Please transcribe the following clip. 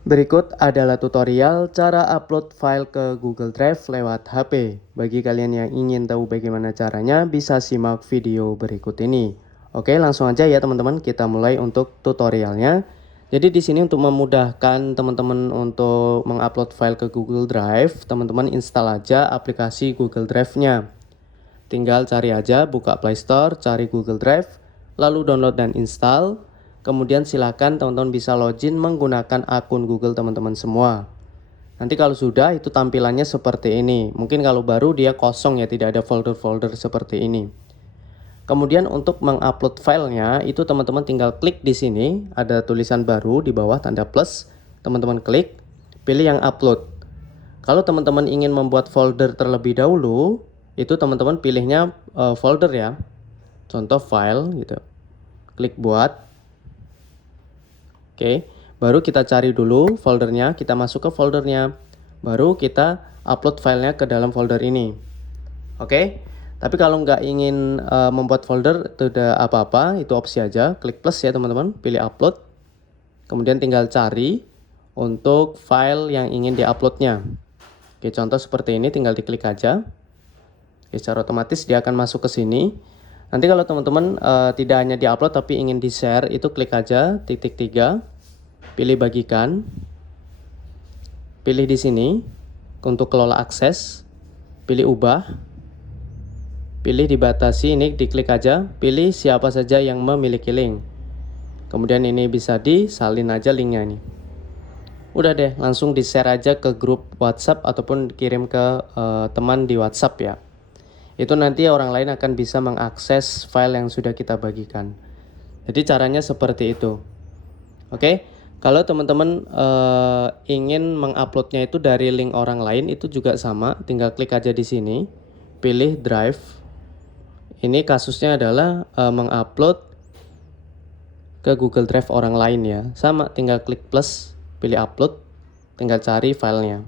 Berikut adalah tutorial cara upload file ke Google Drive lewat HP. Bagi kalian yang ingin tahu bagaimana caranya, bisa simak video berikut ini. Oke, langsung aja ya teman-teman, kita mulai untuk tutorialnya. Jadi di sini untuk memudahkan teman-teman untuk mengupload file ke Google Drive, teman-teman install aja aplikasi Google Drive-nya. Tinggal cari aja, buka Play Store, cari Google Drive, lalu download dan install. Kemudian silakan teman-teman bisa login menggunakan akun Google teman-teman semua. Nanti kalau sudah itu tampilannya seperti ini. Mungkin kalau baru dia kosong ya, tidak ada folder-folder seperti ini. Kemudian untuk mengupload filenya itu teman-teman tinggal klik di sini, ada tulisan baru di bawah tanda plus. Teman-teman klik, pilih yang upload. Kalau teman-teman ingin membuat folder terlebih dahulu, itu teman-teman pilihnya folder ya. Contoh file gitu. Klik buat. Oke, baru kita cari dulu foldernya, kita masuk ke foldernya, baru kita upload filenya ke dalam folder ini. Oke, tapi kalau nggak ingin membuat folder, tidak apa-apa, itu opsi aja, klik plus ya teman-teman, pilih upload, kemudian tinggal cari untuk file yang ingin diuploadnya. Oke, contoh seperti ini, tinggal diklik aja. Oke, secara otomatis dia akan masuk ke sini. Nanti kalau teman-teman tidak hanya diupload tapi ingin di-share, itu klik aja titik 3, pilih bagikan, pilih di sini untuk kelola akses, pilih ubah, pilih dibatasi, ini diklik aja, pilih siapa saja yang memiliki link. Kemudian ini bisa disalin aja linknya ini. Udah deh, langsung di-share aja ke grup WhatsApp ataupun kirim ke teman di WhatsApp ya. Itu nanti orang lain akan bisa mengakses file yang sudah kita bagikan. Jadi caranya seperti itu. Oke, kalau teman-teman ingin menguploadnya itu dari link orang lain itu juga sama, tinggal klik aja di sini, pilih drive. Ini kasusnya adalah mengupload ke Google Drive orang lain ya. Sama, tinggal klik plus, pilih upload, tinggal cari filenya.